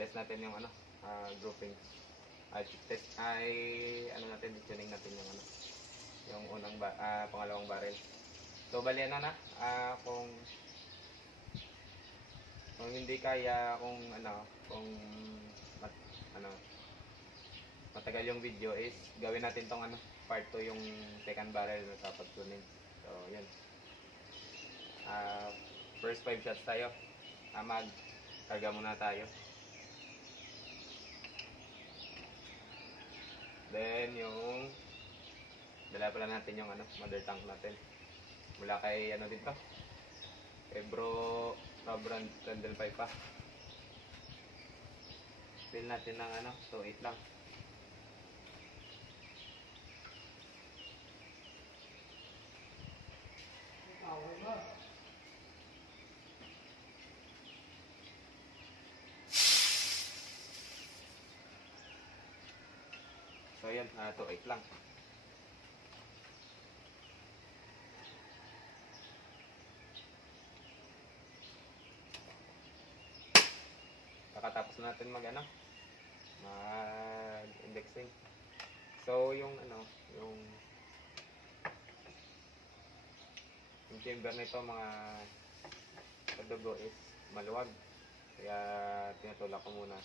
test natin yung ano, grouping. Ay, test ay ano natin, tuning natin yung ano, yung pangalawang barrel. So bali ano na, kung hindi kaya, kung mat, ano, matagal yung video is gawin natin tong ano, part 2 yung second barrel sa pagtuning. So yun. First 5 shots tayo. Mag-karga muna tayo. Then yung dala pala natin yung ano, mother tank natin. Mula kay ano dito. Kay Bro Brand Candle Pipe pa. Fill natin ng ano, 2.8 lang. So yan, 2.8 lang. Kakatapos natin mag indexing. So yung yung chamber nito mga kadugo is maluwag. Kaya tinutulak ko muna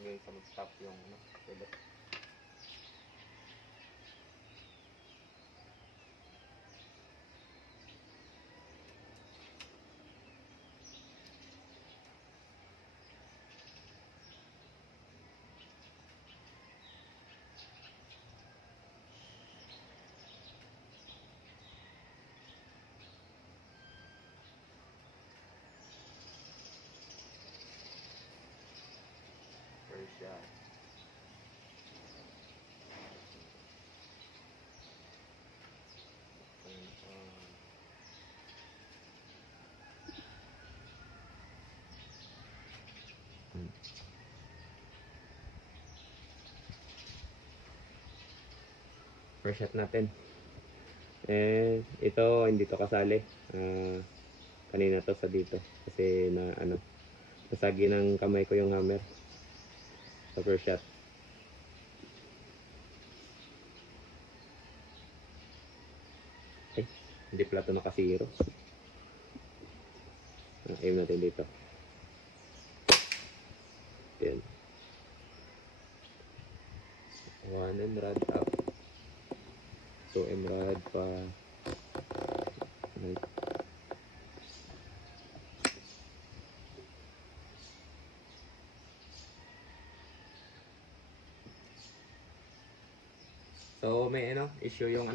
hanggang sa mag-stop yung tulo. First shot. First shot natin. Ito hindi to kasali. Kanina to sa dito kasi nasagi ng kamay ko yung hammer sa first shot. Hindi pala ito nakasiro. Aim natin dito. Yan. 1 emerald up. 2 emerald pa. Right. So may issue yung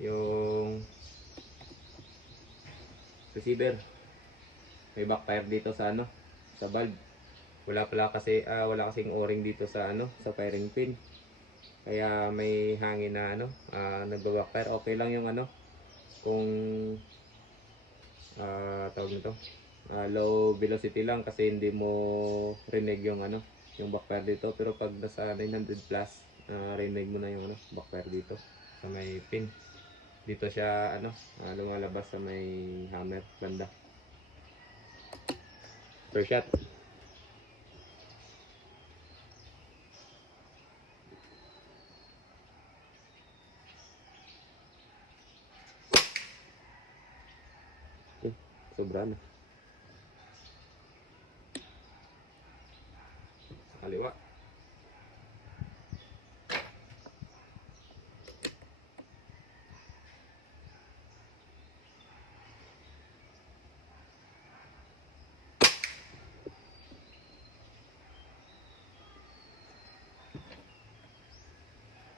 yung receiver. May backfire dito sa sa valve. Wala kasing o-ring dito sa sa firing pin. Kaya may hangin na nagba-backfire. Okay lang yung kung tawag nito, low velocity lang kasi hindi mo rinig yung yung backfire dito. Pero pag nasa 900 plus, rinig mo na yung backfire dito sa may pin. Dito siya lumalabas sa may hammer banda. First shot. Sobra na. Sa kaliwa.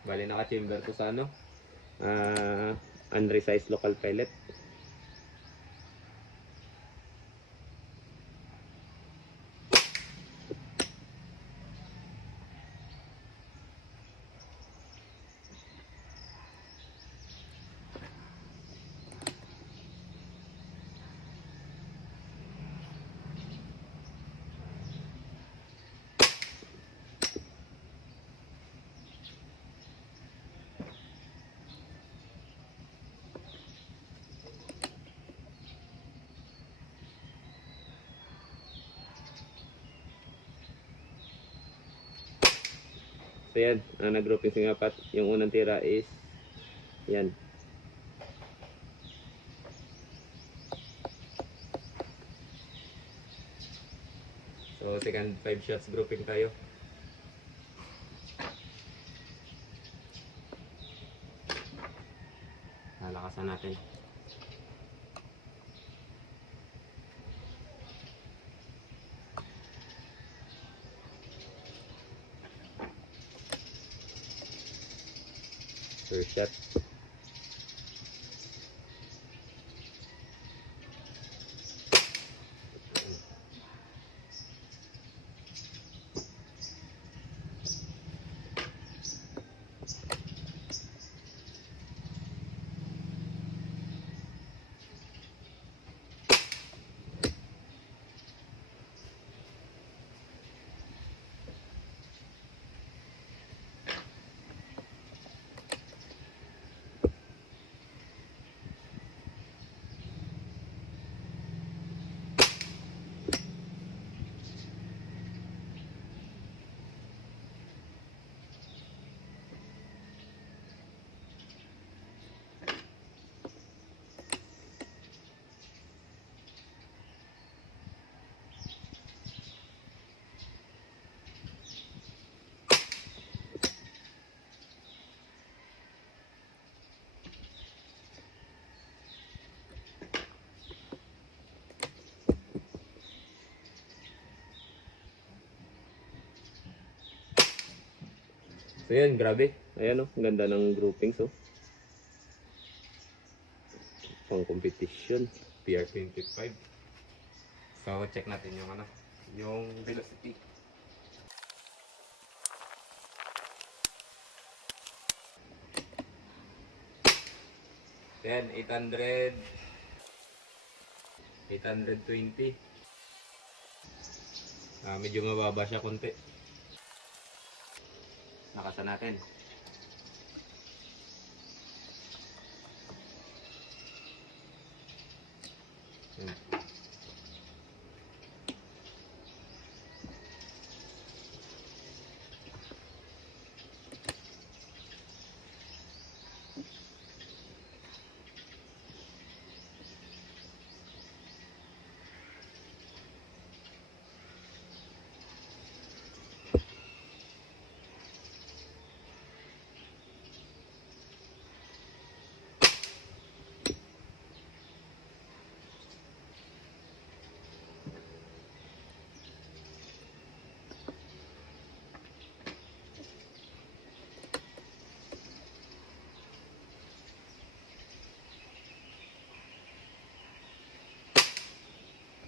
Bali naka-chamber ko sa unresized local pellet. So yan, nag-groupings yung apat. Yung unang tira is yan. So second 5 shots grouping tayo. Lalakasan natin. First shot. So yan, grabe. Ayan o, ganda ng groupings o. Pang competition. PR25. So check natin yung ano, yung velocity. Yan, 800. 820. Medyo mababa siya konti. Nakasan natin.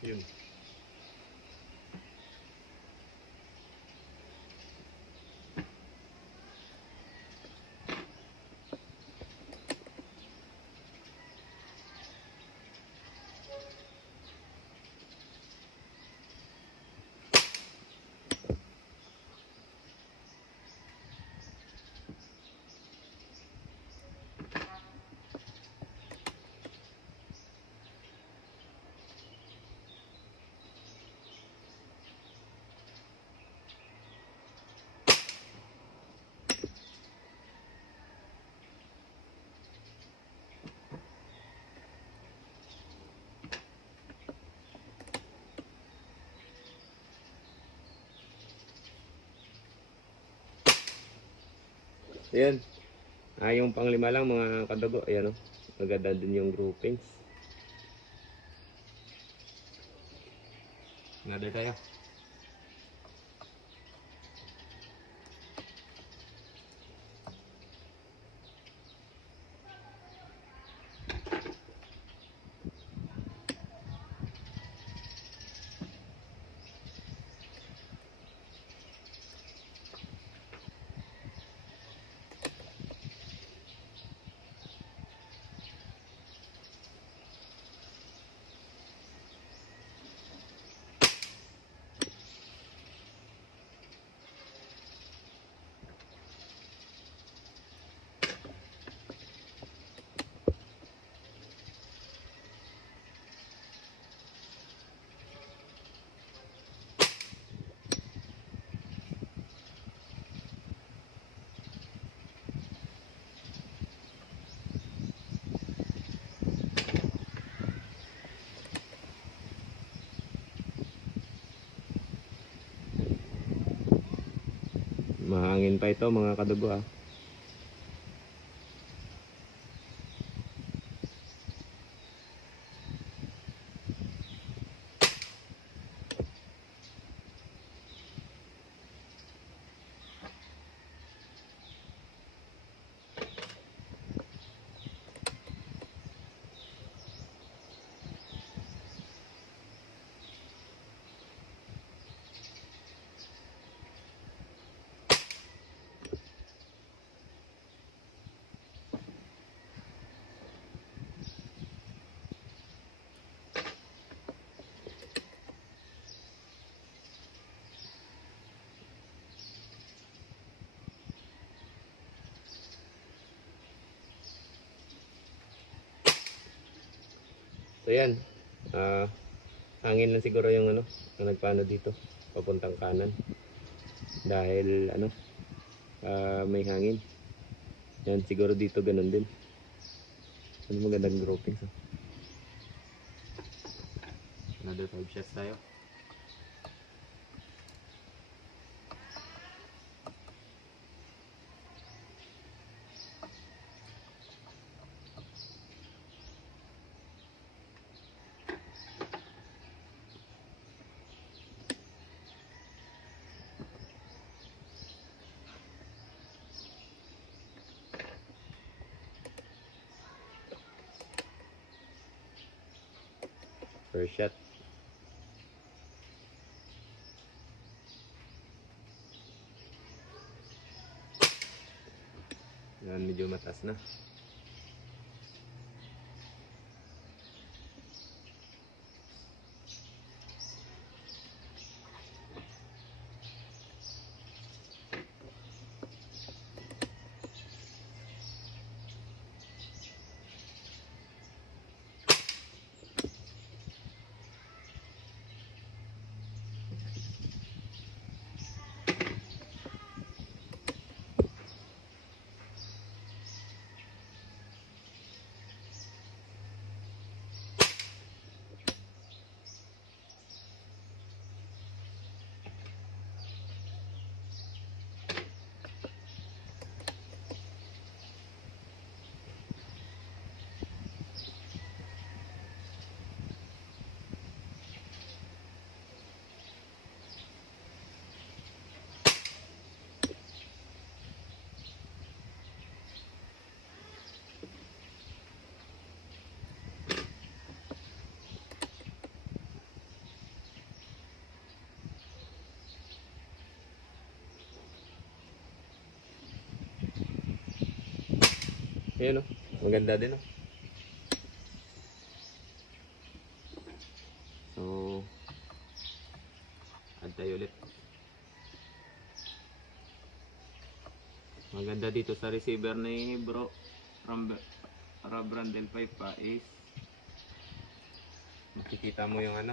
Yun. Ayan. Yung panglima lang mga kadago. Ayan o. Maganda din yung groupings. Another tayo. Mahangin pa ito mga kadugo ah. So yan, hangin lang siguro yung ano, ang nagpaano dito, papuntang kanan. Dahil ano, may hangin. Yan, siguro dito ganun din. Ano magandang grouping so. Another 5 shots tayo. First shot. Yan, medyo mataas na. Ayan o, maganda din o. So, add tayo ulit. Maganda dito sa receiver ni bro from Rabrand L5 pa is makikita mo yung ano,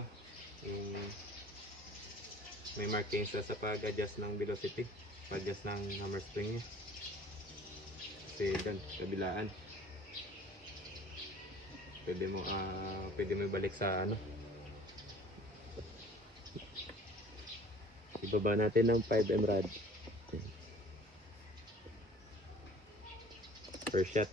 yung may markings sa pag-adjust ng velocity, pag-adjust ng hammer spring niya. Kasi dyan, kabilaan. Pwede mo balik sa ano. Ibaba natin ng 5M rod. First shot.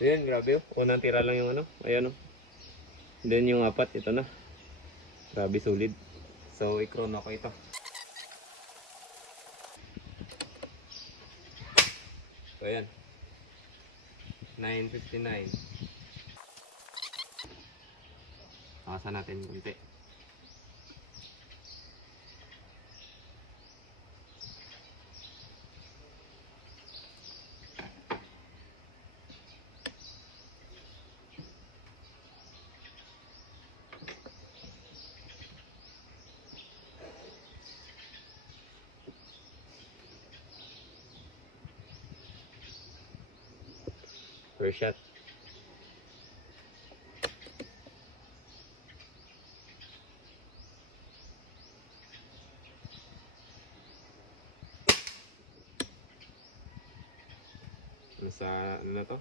Ayan, grabe oh. Unang tira lang yung ano. Ayan oh. Then yung apat, ito na. Grabe, solid. So, i-chrono ko ito. So, ayan. 9:59. Takasan natin kunti. First shot. Nasa ano na to?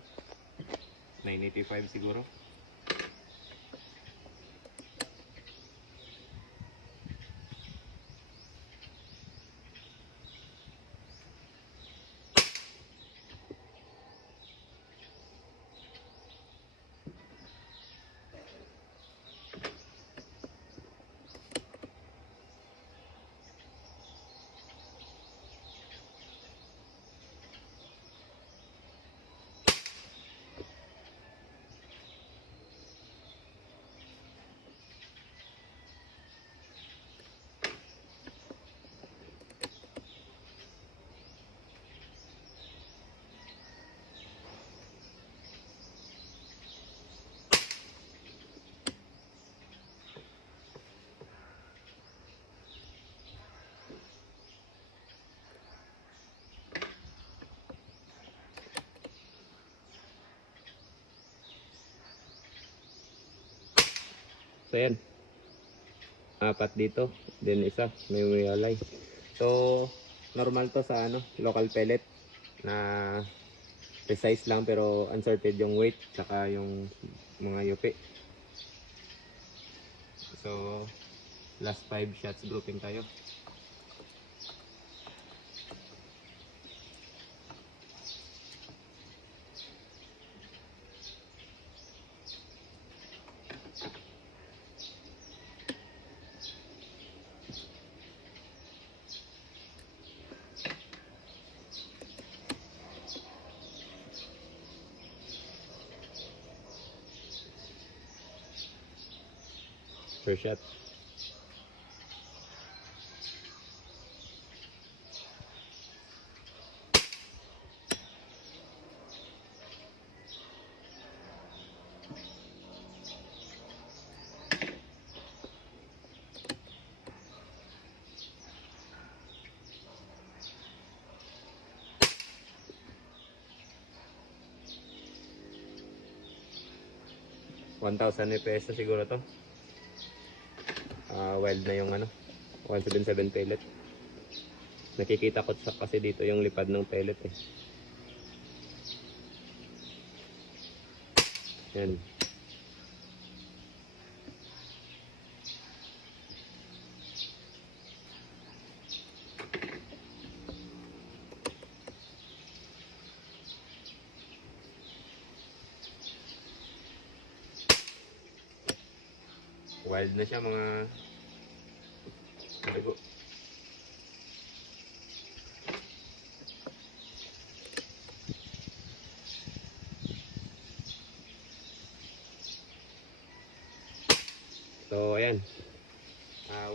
985 siguro. So yan, apat dito, then isa may alay. So normal to sa ano, local pellet na precise lang pero uncertain yung weight saka yung mga yupi. So last 5 shots grouping tayo. First shot. ₱1,000 siguro to. Wild na yung ano, 177 pellet. Nakikita ko kasi dito yung lipad ng pellet eh. Yan. Wild na siya mga dugo. So ayan,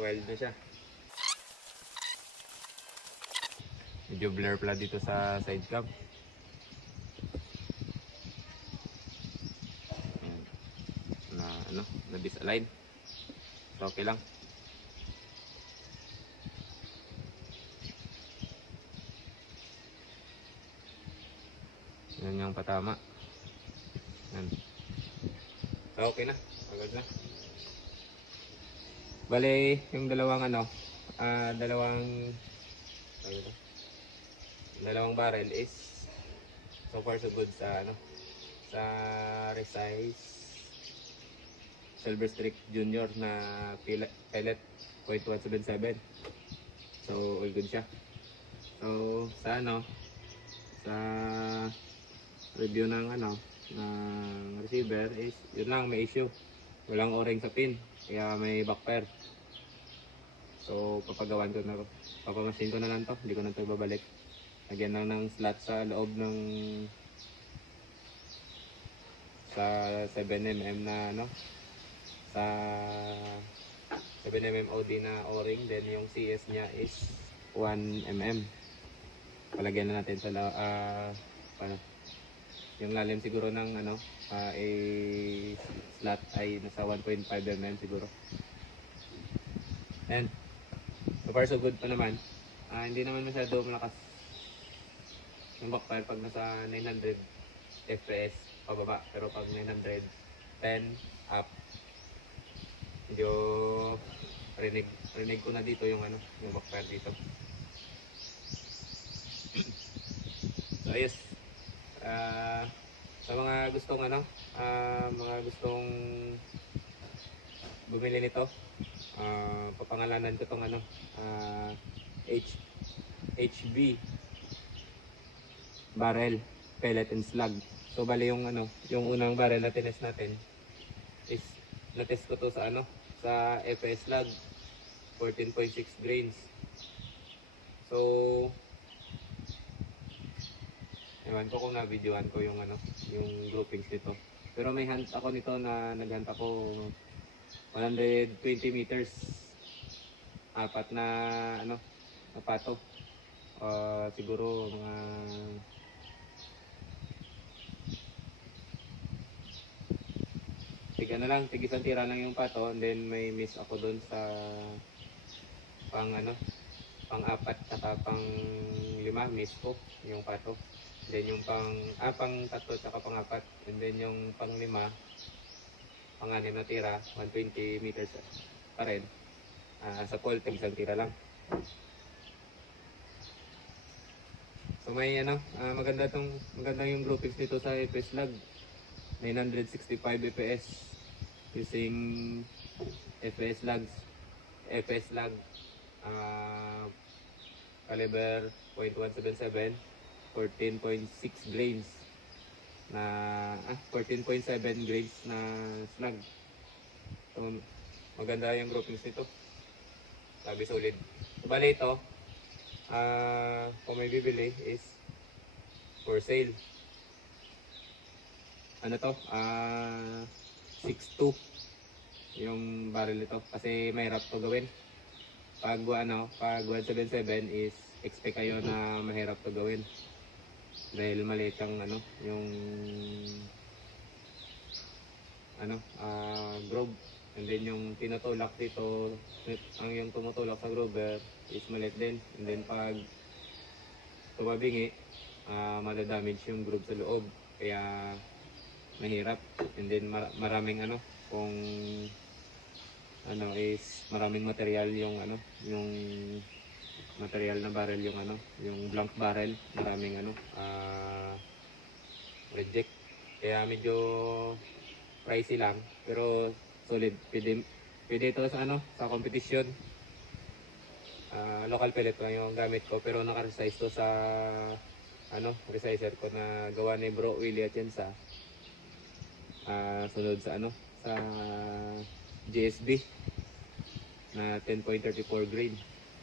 wild na siya. Medyo blur pala dito sa side cam. Na ano, na disalign. So okay lang. Yan yung patama. Yan. So okay na, agad na. Bale, yung dalawang ano, dalawang barrel is so far so good sa ano, sa resize Silver Streak Junior na pellet 0.177. So all good siya. So sa ano, sa review ng ano ng receiver is yun lang, may issue. Walang o-ring sa pin, kaya may backfire. So papagawan ko na, papamasin ko na lang to, hindi ko na ito babalik. Lagyan lang ng slot sa loob ng sa 7mm na ano, sa 7mm OD na o-ring, then yung CS niya is 1mm. Palagyan na natin sa paano, yung lalim siguro ng ano, a slot ay nasa 1.5mm siguro. And so far so good pa naman. Hindi naman masyado malakas yung backfire pag nasa 900 fps pababa, pero pag 910 up, medyo rinig ko na dito yung ano, yung backfire dito. So ayos, sa mga gustong ano, mga gustong bumili nito, papangalanan ko tong ano, HB barrel pellet and slug. So bali yung ano, yung unang barrel na tinest natin is natest ko to sa ano, sa FS slug 14.6 grains. So ewan ko kung na-videoan ko yung ano, yung groupings nito. Pero may hunt ako nito na naghunt ako 120 meters. Apat na ano, na pato. Siguro mga tig-isang tira lang yung pato, and then may miss ako doon sa pang ano, pang apat saka pang lima, miss ko yung pato. Then yung pang tatlo saka pang apat, and then yung pang lima, pang anim na tira, 120 meters pa rin. Sa pole, tig-isang tira lang. So may ano, maganda yung groupings nito sa FS Lag. 965 fps using FS Lag caliber .177, 14.6 grains na 14.7 grains na slug. So, maganda yung groupings nito. Sabi solid. So, bali ito, kung may bibili is for sale. Ano to? 6.2 yung barrel nito kasi mahirap to gawin. Pag 177 is expect kayo na mahirap to gawin. Dahil maliit ang ano, yung ano, groove. And then yung tinutulak dito, yung tumutulak sa groover is maliit din. And then pag tumabingi, madadamage yung groove sa loob. Kaya mahirap. And then maraming ano, kung ano is maraming material yung ano, yung material na barrel, yung ano, yung blank barrel, maraming ano, reject. Kaya medyo pricey lang, pero solid. Pwede ito sa ano, sa competition. Local pellet lang yung gamit ko, pero naka-resize to sa ano, resizer ko na gawa ni Bro Willie Atienza. Sunod sa ano, sa GSB na 10.34 grain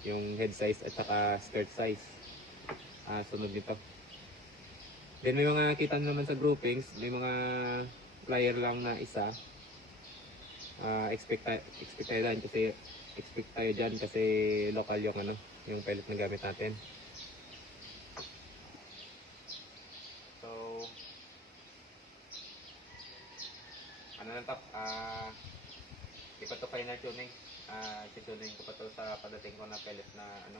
yung head size at saka skirt size. Sunod nito. Then may mga kita naman sa groupings, may mga plier lang na isa. Expect tayo dyan kasi local yung ano, yung pellet na gamit natin. So ano lang to, di pa to final tuning. Tuning ko pa to sa pagdating ko na pellet na ano,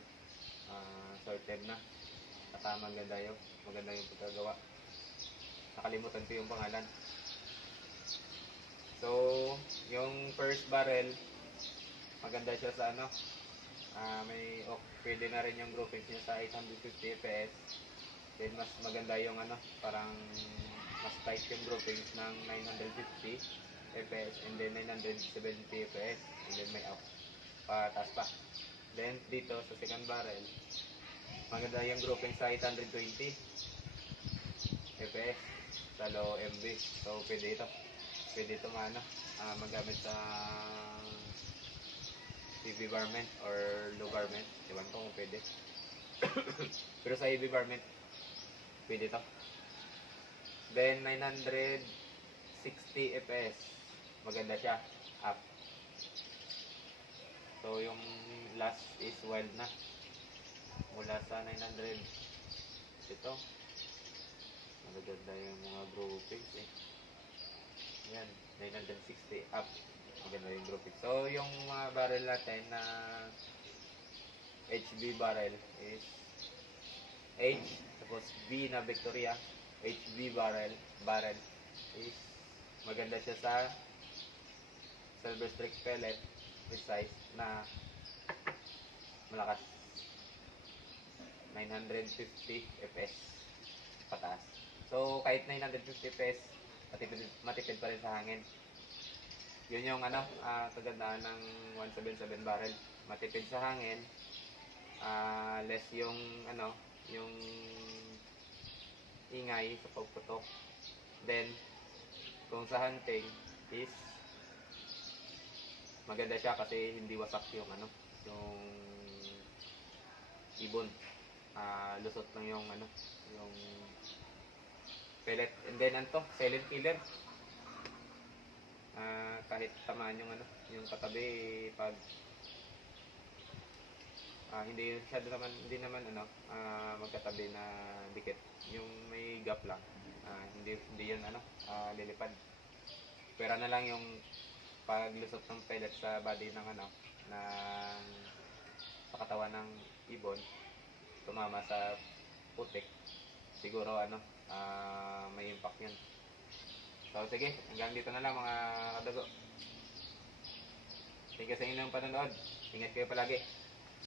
sorted na. Kasama maganda yung pagkagawa. Nakalimutan ko yung pangalan. So yung first barrel, maganda siya sa ano, pwede na rin yung groupings niya sa 850 fps. Then mas maganda yung ano, parang mas tight yung groupings ng 950 fps and then 970 fps, and then may up pataas pa. Then dito sa second barrel, maganda yung groupings sa 820 fps. So sa low MB. So pwede ito. Pwede ito magamit sa heavy varment or low varment. Ewan ko kung pwede. Pero sa heavy varment, pwede ito. Then 960 fps. Maganda siya. Up. So yung last is wild na. Mula sa 900. Ito. Maganda yung mga groupings eh. Yan. 960 up. Maganda yung grouping. So yung mga barrel natin na HB barrel is H. Tapos B na Victoria. HB barrel is maganda siya sa silver streak pellet with size na malakas. 950 fps pataas. So kahit 950 fps matipid pa rin sa hangin. Yun yung kagandaan ng 177 barrel. Matipid sa hangin. Less yung yung ingay sa pagputok. Then kung sa hunting is maganda siya kasi hindi wasak yung yung ibon. Lusot lang yung yung pellet. And then silent killer. Kahit tamaan yung yung katabi pag hindi naman magkatabi na dikit. Yung may gap lang. Hindi yun lilipad. Pera na lang yung paglusot ng pellet sa body ng sa katawan ng ibon, tumama sa putik, siguro may impact yun. So sige, hanggang dito na lang mga kadago. Thank you sa inyong panonood. Ingat kayo palagi.